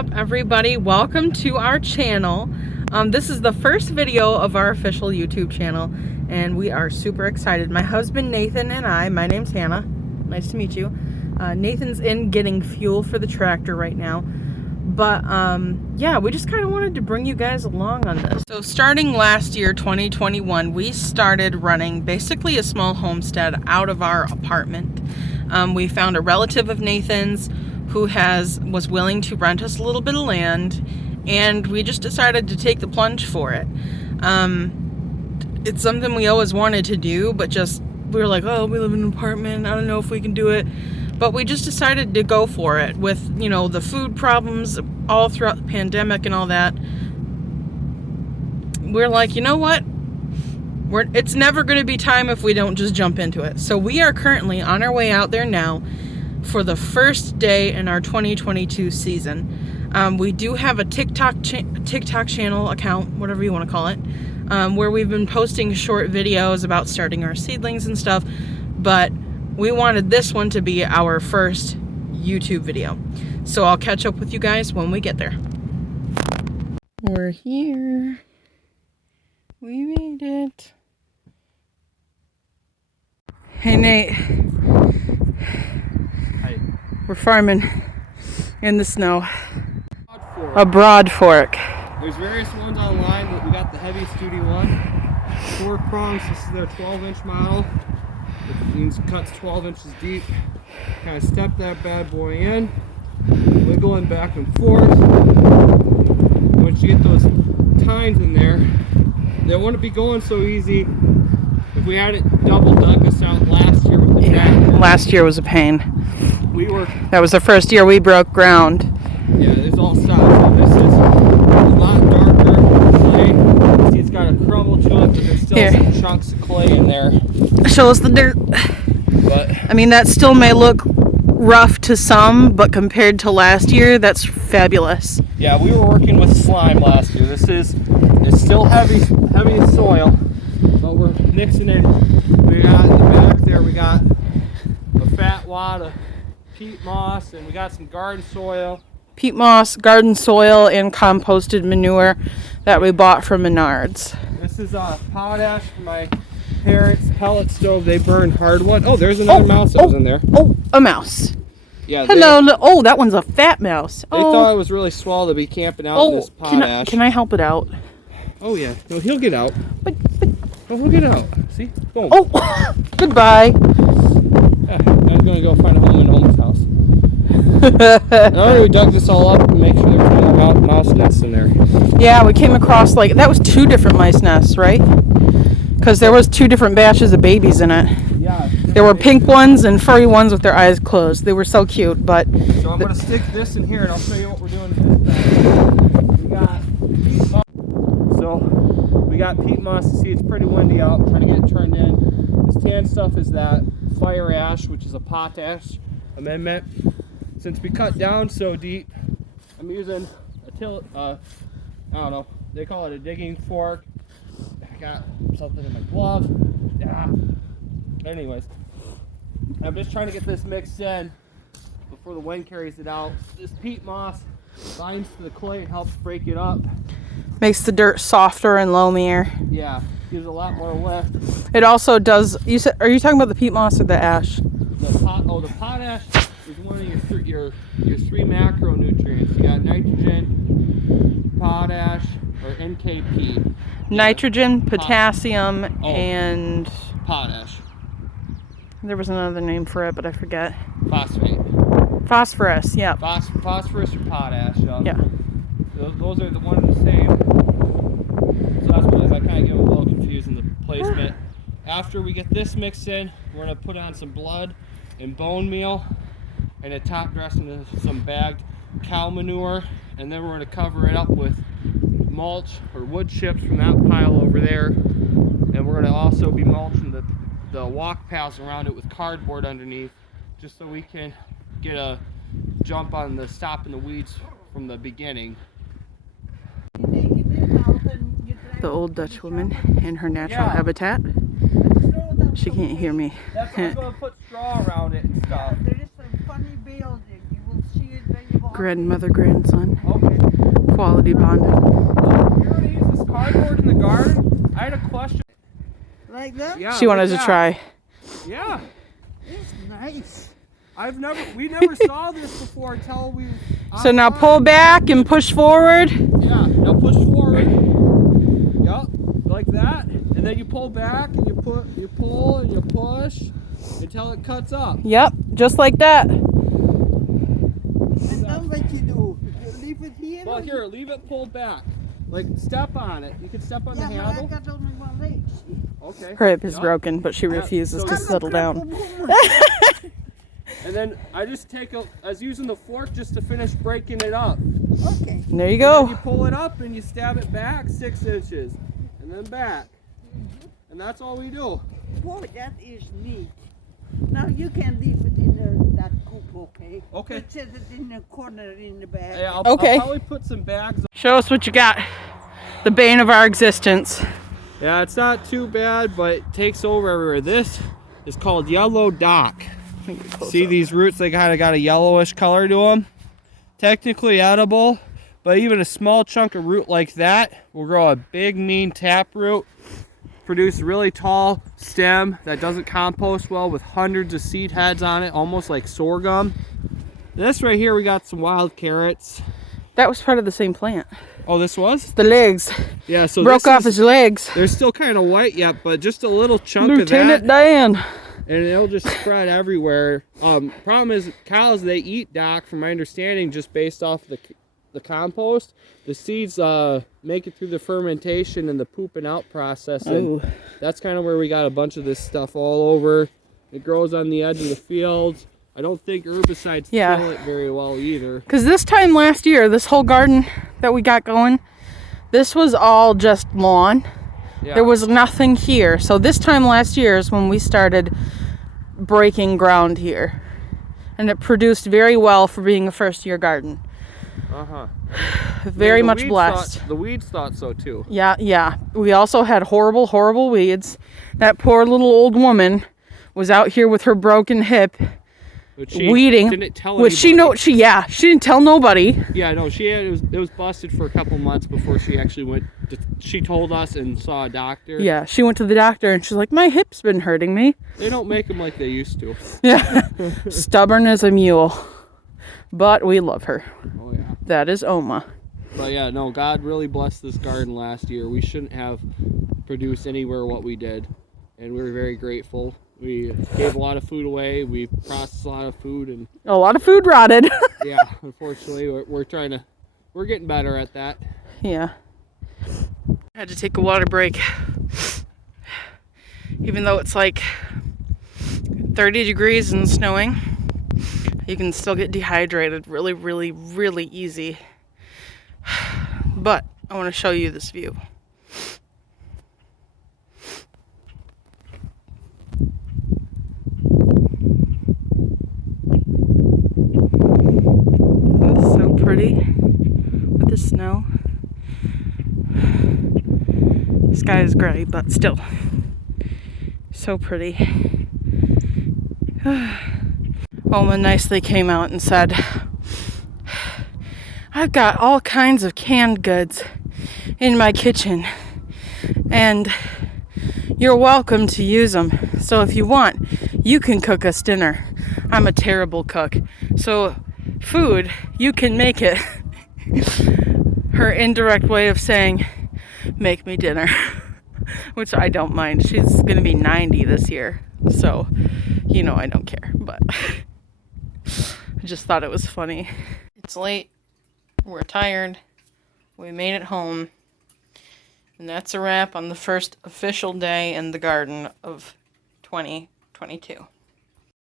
up, everybody? Welcome to our channel. This is the first video of our official YouTube channel, and we are super excited. My husband Nathan and I, my name's Hannah. Nice to meet you. Nathan's in getting fuel for the tractor right now. But yeah, we just kind of wanted to bring you guys along on this. So starting last year, 2021, we started running basically a small homestead out of our apartment. We found a relative of Nathan's who was willing to rent us a little bit of land, and we just decided to take the plunge for it. It's something we always wanted to do, but we were like, oh, we live in an apartment, I don't know if we can do it. But we just decided to go for it with, you know, the food problems all throughout the pandemic and all that. We're like, you know what? It's never going to be time if we don't just jump into it. So we are currently on our way out there now for the first day in our 2022 season. We do have a TikTok channel account, whatever you want to call it, where we've been posting short videos about starting our seedlings and stuff. But we wanted this one to be our first YouTube video. So I'll catch up with you guys when we get there. We're here. We made it. Hey Nate. Hi. We're farming in the snow. A Broad Fork. There's various ones online, but we got the heaviest duty one. 4 prongs, this is their 12-inch model. It means it cuts 12 inches deep. Kind of step that bad boy in, wiggling back and forth. Once you get those tines in there, they wouldn't be going so easy if we hadn't double dug this out last year with the tractor. Last year was a pain. That was the first year we broke ground. Yeah, it's all solid. So this is a lot darker clay. See, it's got a crumble to it, but there's still some chunks of clay in there. Show us the dirt. But I mean, that still may look rough to some, but compared to last year, that's fabulous. yeah, we were working with slime last year. It's still heavy soil, but we're mixing it. We got in the back there, we got a fat wad of peat moss, and we got some garden soil. Peat moss, garden soil, and composted manure that we bought from Menards. This is potash from my parents' pellet stove. They burn hardwood. Oh, there's another mouse that was in there. Oh, a mouse. Yeah. Hello. Oh, that one's a fat mouse. They thought it was really swell to be camping out in this potash. Can I help it out? Oh yeah. No, he'll get out. Oh, he'll get out. See? Boom. Oh, goodbye. Yeah, I'm gonna go find a home in Holmes' house. We dug this all up and make sure there's no more mouse nests in there. Yeah, we came across that was 2 different mice nests, right? Because there was 2 different batches of babies in it. Yeah. There were pink ones and furry ones with their eyes closed. They were so cute, but... So I'm going to stick this in here and I'll show you what we're doing this time. We got peat moss. You see, it's pretty windy out. I'm trying to get it turned in. This tan stuff is that fire ash, which is a potash amendment. Since we cut down so deep, I'm using I don't know, they call it a digging fork. I got something in my glove. Yeah. Anyways, I'm just trying to get this mixed in before the wind carries it out. This peat moss binds to the clay and helps break it up. Makes the dirt softer and loamier. Yeah, gives a lot more lift. It also does. Are you talking about the peat moss or the ash? The potash is one of your 3 macronutrients. You got nitrogen, potash, or NKP. Nitrogen, potassium, and potash. There was another name for it, but I forget. Phosphate. Phosphorus, yeah. Phosphorus or potash. Yeah. Those are the one and the same. So that's why I kind of get a little confused in the placement. After we get this mixed in, we're going to put on some blood and bone meal and a top dress into some bagged cow manure, and then we're going to cover it up with mulch or wood chips from that pile over there, and we're going to also be mulching the walk paths around it with cardboard underneath, just so we can get a jump on the stopping the weeds from the beginning. The old Dutch woman in her natural habitat. She can't hear me. That's why I'm going to put straw around it and stuff. There is some funny building. You will see it when you walk. Grandmother, grandson. Okay. quality bonded. You're gonna use this cardboard in the garden? I had a question. Like that? Yeah, She wanted like to try. Yeah. It's nice. We never saw this before until we. So now pull back and push forward. Yeah, now push forward. Yep, like that. And then you pull back and you pull and you push until it cuts up. Yep, just like that. And then what you do? You leave it here? Well, here, leave it pulled back. Like, step on it. You can step on Yeah, the but I handle. got only one leg. Okay. Her hip is Yep. broken, but she refuses so- to I'm a settle down. And then I was using the fork just to finish breaking it up. Okay. There you And go. then you pull it up and you stab it back 6 inches. And then back. And that's all we do. Boy, that is neat. Now you can leave it in that coop, okay? Okay. But set it in the corner in the bag. Hey, I'll Okay. probably put some bags. Show us what you got. The bane of our existence. Yeah, it's not too bad, but it takes over everywhere. This is called yellow dock. See these roots? They kind of got a yellowish color to them. Technically edible, but even a small chunk of root like that will grow a big, mean taproot, produce a really tall stem that doesn't compost well with hundreds of seed heads on it, almost like sorghum. This right here, we got some wild carrots. That was part of the same plant. Oh, this was? The legs. Yeah, so Broke this off is, his legs. they're still kind of white yet, but just a little chunk Lieutenant of that. Dan. And it'll just spread everywhere. Problem is, cows, they eat dock, from my understanding, just based off the compost. The seeds make it through the fermentation and the pooping out process. And that's kind of where we got a bunch of this stuff all over. It grows on the edge of the fields. I don't think herbicides kill it very well either. Because this time last year, this whole garden that we got going, this was all just lawn. Yeah. There was nothing here. So this time last year is when we started breaking ground here. And it produced very well for being a first-year garden. Uh-huh. Very The much weeds blessed. the weeds thought so too. Yeah. We also had horrible, horrible weeds. That poor little old woman was out here with her broken hip, But she weeding. didn't tell Which she didn't tell nobody. Yeah, no, it was busted for a couple months before she actually she told us and saw a doctor. Yeah, she went to the doctor and she's like, my hip's been hurting me. They don't make them like they used to. Yeah. Stubborn as a mule. But we love her. Oh yeah. That is Oma. But yeah, no, God really blessed this garden last year. We shouldn't have produced anywhere what we did, and we were very grateful. We gave a lot of food away. We processed a lot of food, and A lot of food rotted. yeah, unfortunately, we're getting better at that. Yeah. Had to take a water break. Even though it's like 30 degrees and snowing, you can still get dehydrated really, really, really easy. But I want to show you this view. It's so pretty with the snow. The sky is gray, but still so pretty. Oma nicely came out and said, I've got all kinds of canned goods in my kitchen and you're welcome to use them. So if you want, you can cook us dinner. I'm a terrible cook. So food, you can make it. Her indirect way of saying, make me dinner. Which I don't mind. She's going to be 90 this year. So, I don't care. But I just thought it was funny. It's late. We're tired. We made it home. And that's a wrap on the first official day in the garden of 2022.